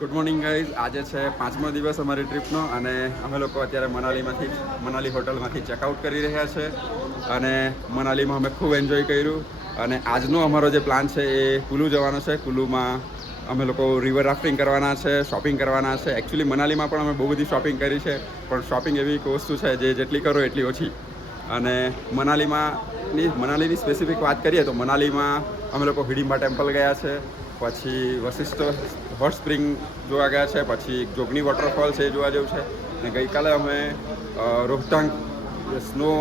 Good morning guys. આજે છે 5મો દિવસ અમારી ટ્રીપનો અને અમે લોકો અત્યારે મનાલી હોટલમાંથી ચેકઆઉટ કરી રહ્યા છે અને મનાલીમાં અમે ખૂબ એન્જોય કર્યું. અને આજનો અમારો જે પ્લાન છે એ કુલુ જવાનો છે. કુલુમાં અમે લોકો રિવર રાફ્ટિંગ કરવાના છે, શોપિંગ કરવાના છે. એકચ્યુઅલી મનાલીમાં પણ અમે બહુ બધી શોપિંગ કરી છે, પણ શોપિંગ એવી એક વસ્તુ છે જે જેટલી કરો એટલી ઓછી. અને મનાલીની સ્પેસિફિક વાત કરીએ તો મનાલીમાં અમે લોકો હિડીમ્બા ટેમ્પલ ગયા છે, પછી વશિષ્ઠ હોટ સ્પ્રિંગ જોવા ગયા છે, પછી જોગની વોટરફોલ છે એ જોવા જેવું છે. અને ગઈકાલે અમે રોહતાંગ સ્નો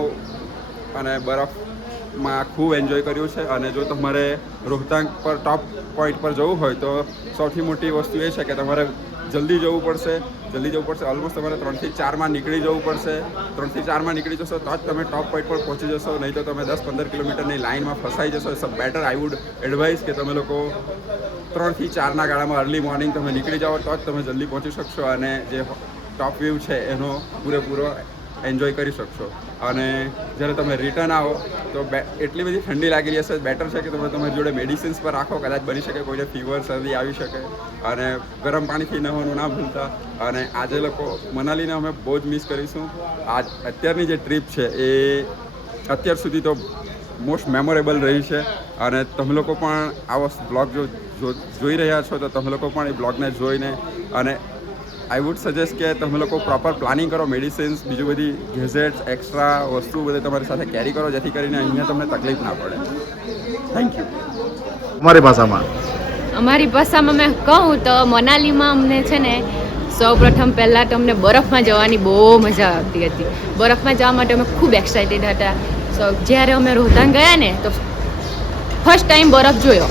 અને બરફમાં ખૂબ એન્જોય કર્યું છે. અને જો તમારે રોહતાંગ પર ટોપ પોઈન્ટ પર જવું હોય તો સૌથી મોટી વસ્તુ એ છે કે તમારે જલ્દી જવું પડશે. ઓલમોસ્ટ તમારે 3 થી 4માં નીકળી જવું પડશે. 3 થી 4માં નીકળી જશો તો જ તમે ટોપ પોઈન્ટ પર પહોંચી જશો, નહીં તો તમે 10-15 કિલોમીટરની લાઇનમાં ફસાઈ જશો. It's better I would advise કે તમે લોકો 3 થી 4ના ગાળામાં અર્લી મોર્નિંગ તમે નીકળી જાઓ તો જ તમે જલ્દી પહોંચી શકશો અને જે ટોપ વ્યૂ છે એનો પૂરેપૂરો એન્જોય કરી શકશો. અને જ્યારે તમે રિટર્ન આવો તો એટલી બધી ઠંડી લાગેલી હશે, બેટર છે કે તમે તમારી જોડે મેડિસિન્સ પર રાખો. કદાચ બની શકે કોઈને ફીવર, શરદી આવી શકે. અને ગરમ પાણીથી નહાવાનું ના ભૂલતા. અને આજે લોકો મનાલીને અમે બહુ જ મિસ કરીશું. અત્યારની જે ટ્રીપ છે એ અત્યાર સુધી તો મોસ્ટ મેમોરેબલ રહી છે. અને તમે લોકો પણ આવો બ્લોગ જોઈ રહ્યા છો તો તમે લોકો પણ એ બ્લોગને જોઈને અને આઈ વુડ સજેસ્ટ કે તમે લોકો પ્રોપર પ્લાનિંગ કરો. મેડિસિન્સ, બીજું બધી ગેઝેટ્સ, એક્સ્ટ્રા વસ્તુ બધી તમારી સાથે કેરી કરો, જેથી કરીને અહીંયા તમને તકલીફ ના પડે. Thank you. અમારી ભાષામાં મેં કહું તો મનાલીમાં અમને છે ને સૌપ્રથમ પહેલાં તો અમને બરફમાં જવાની બહુ મજા આવતી હતી. બરફમાં જવા માટે અમે ખૂબ એક્સાઇટેડ હતા. જ્યારે અમે રોહતાંગ ગયા ને તો ફર્સ્ટ ટાઈમ બરફ જોયો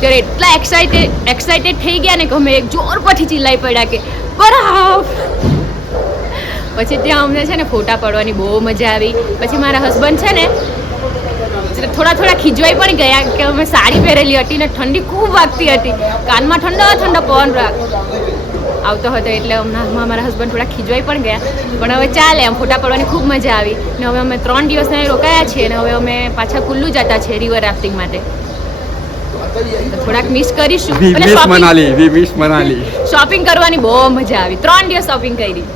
ત્યારે એટલા એક્સાઇટેડ થઈ ગયા ને કે અમે એક જોર પરથી ચિલ્લાઈ પડ્યા કે બરફ. પછી ત્યાં અમને છે ને ફોટા પાડવાની બહુ મજા આવી. પછી મારા હસબન્ડ છે ને થોડા ખીજવાઈ પણ ગયા કે અમે સાડી પહેરેલી હતી ને ઠંડી ખૂબ વાગતી હતી, કાનમાં ઠંડો પવન આવતો હતો, એટલે મારા હસબન્ડ થોડા ખીજવાઈ પણ ગયા. પણ હવે ચાલે, એમ ફોટા પાડવાની ખૂબ મજા આવી. ને હવે અમે 3 દિવસ રોકાયા છીએ અને હવે અમે પાછા કુલ્લુ જતા છીએ રિવર રાફ્ટિંગ માટે. થોડાક મિસ કરીશું. શોપિંગ કરવાની બહુ મજા આવી. 3 દિવસ શોપિંગ કરી.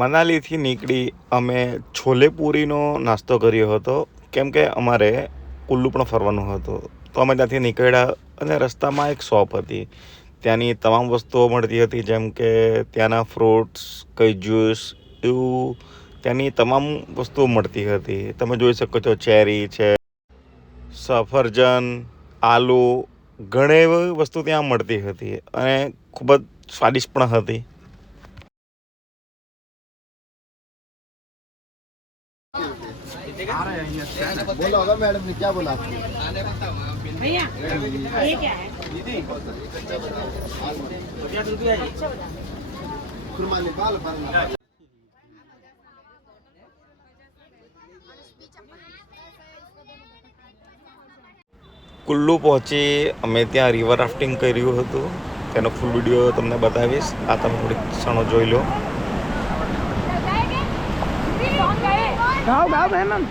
મનાલીથી નીકળી અમે છોલે પૂરીનો નાસ્તો કર્યો હતો, કેમ કે અમારે કુલ્લુ પણ ફરવાનું હતું. તો અમે ત્યાંથી નીકળ્યા અને રસ્તામાં એક શોપ હતી. ત્યાંની તમામ વસ્તુઓ મળતી હતી, જેમ કે ત્યાંના ફ્રૂટ્સ, કઈ જ્યુસ, એવું ત્યાંની તમામ વસ્તુઓ મળતી હતી. તમે જોઈ શકો છો, ચેરી છે, સફરજન, આલુ, ઘણી એવી વસ્તુ ત્યાં મળતી હતી અને ખૂબ જ સ્વાદિષ્ટ પણ હતી. बोलो अगर मैडम ने क्या बोला आपको? भैया ये क्या है? दीदी खुरमा निकाल भरना. કુલ્લુ પહોંચી અમે ત્યાં રિવર રાફ્ટિંગ કર્યું હતું. તેનો ફૂલ વિડીયો તમને બતાવીશ. આ તમે થોડીક ક્ષણો જોઈ લો. गाओ मेहमान.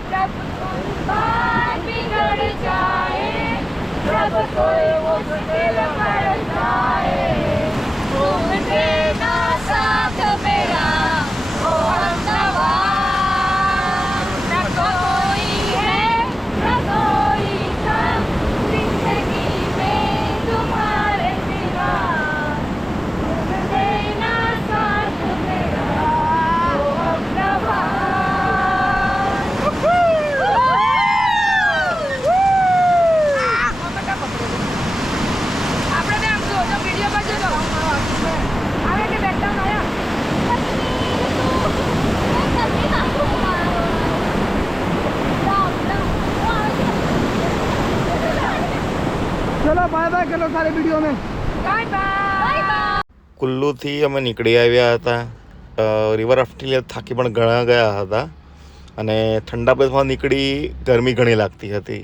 चलो बाय बाय कर लो सारे वीडियो में. Bye bye. કુલ્લુથી અમે નીકળી આવ્યા હતા. રિવર રાફ્ટિંગ થાકી પણ ઘણા ગયા હતા અને ઠંડા પ્રદેશમાં નીકળી ગરમી ઘણી લાગતી હતી.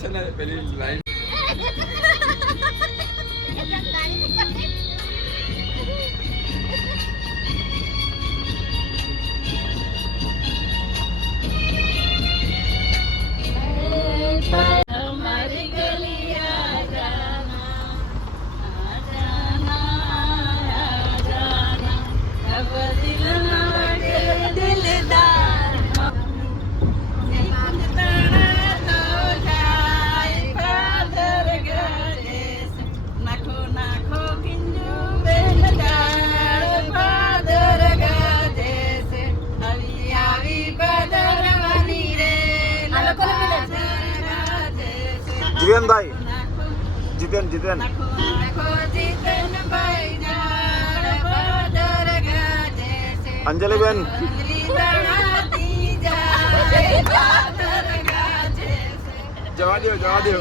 છે ને પેલી લાઈન જીવનભાઈ જીતેન અંજલિબેન જવા દો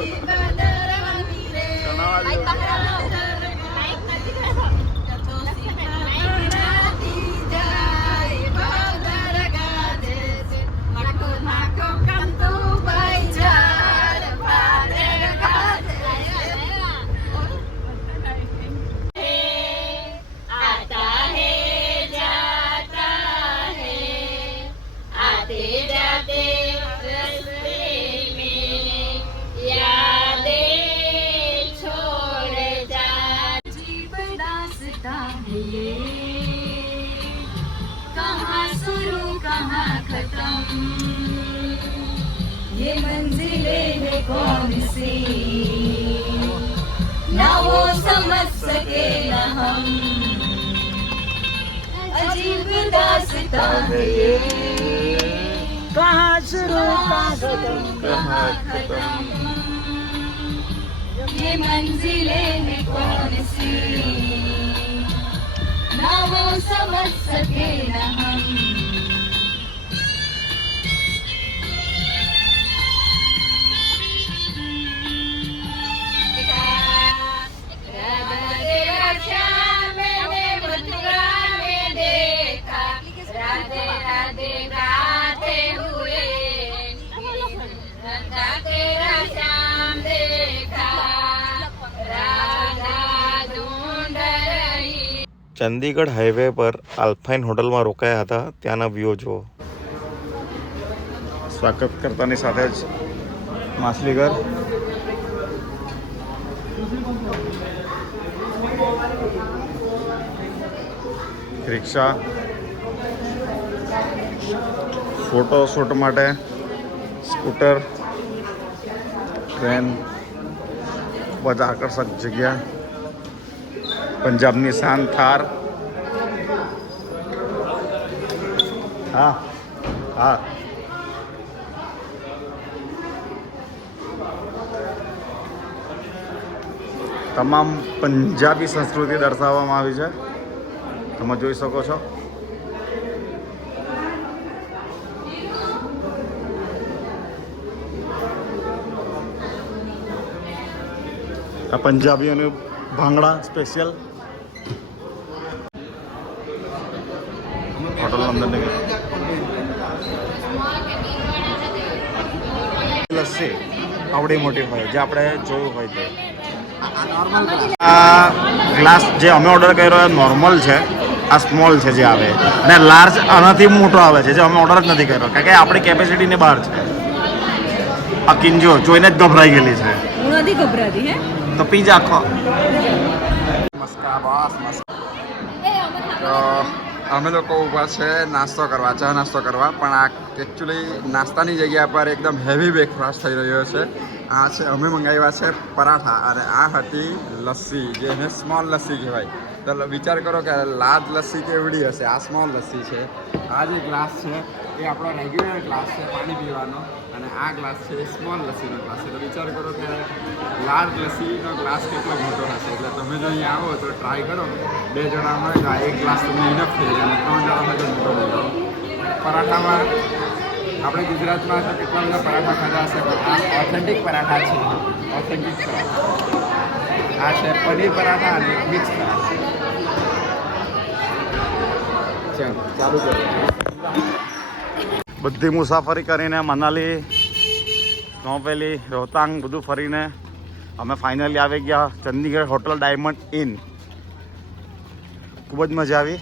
कहाँ शुरू कहाँ खत्म ये मंजिलें है कौन सी ना वो समझ सके ना हम अजीब दास्तां है ये कहाँ शुरू कहाँ खत्म ये मंजिलें है कौन सी ना वो समझ सके ना हम राधे राधे गाते हुए राधा तेरा श्याम देखा राधा ढूंढ रही ચંદીગઢ હાઈવે પર આલ્ફાઇન હોટલમાં રોકાયા હતા. ત્યાંના વ્યૂ જુઓ. સ્વાગત કરતાની સાથે જ માછલીઘર, રિક્ષા, ફોટો શૂટ માટે સ્કૂટર, ટ્રેન, ખૂબ જ આકર્ષક જગ્યા. પંજાબની શાન થાર. હા હા તમામ પંજાબી સંસ્કૃતિ દર્શાવવામાં આવી છે. તમે જોઈ શકો છો. આ પંજાબીઓનું ભાંગડા સ્પેશિયલ હોટલ અંદર લસ્સી આવડી મોટી હોય જે આપણે જોયું હોય તે. આ ગ્લાસ જે અમે ઓર્ડર કર્યો એ નોર્મલ છે, આ સ્મોલ છે જે આવે, અને લાર્જ આનાથી મોટો આવે છે જે અમે ઓર્ડર જ નથી કર્યો કારણ કે આપણી કેપેસિટીની બહાર છે. આ કિંજો જોઈને જ ગભરાઈ ગયેલી છે. હું નથી ગભરાતી હે તો પીઝા આખો તો અમે લોકો ઊભા છે નાસ્તો કરવા, ચા નાસ્તો કરવા, પણ આ એકચ્યુઅલી નાસ્તાની જગ્યા પર એકદમ હેવી બ્રેકફાસ્ટ થઈ રહ્યો છે. આ છે અમે મંગાવ્યા છે પરાઠા અને આ હતી લસ્સી, જેને સ્મોલ લસ્સી કહેવાય. તો વિચાર કરો કે લાર્જ લસ્સી કેવડી હશે. આ સ્મોલ લસ્સી છે. આ જે ગ્લાસ છે એ આપણો રેગ્યુલર ગ્લાસ છે પાણી પીવાનો, અને આ ગ્લાસ છે એ સ્મોલ લસ્સીનો ગ્લાસ છે. તો વિચાર કરો કે લાર્જ લસ્સીનો ગ્લાસ કેટલો મોટો હશે. એટલે તમે જો અહીંયા આવો તો ટ્રાય કરો. 2 જણા હોય તો આ એક ગ્લાસ તમને ઇનફ થઈ જાય, અને 3 જણા હોય તો મોટો મોટો. પરાઠામાં આપણે ગુજરાતમાં તો કેટલા બધા પરાઠા ખાધા હશે, પણ આ ઓથેન્ટિક પરાઠા છે. ઓથેન્ટિક પરાઠા આ છે પનીર પરાઠા અને મિક્સ પરાઠા. ચાલુ કરો. બધી મુસાફરી કરીને મનાલી સ્નોવેલી, રોહતાંગ બધું ફરીને અમે ફાઇનલી આવી ગયા ચંદીગઢ હોટલ ડાયમંડ ઇન. ખૂબ જ મજા આવી.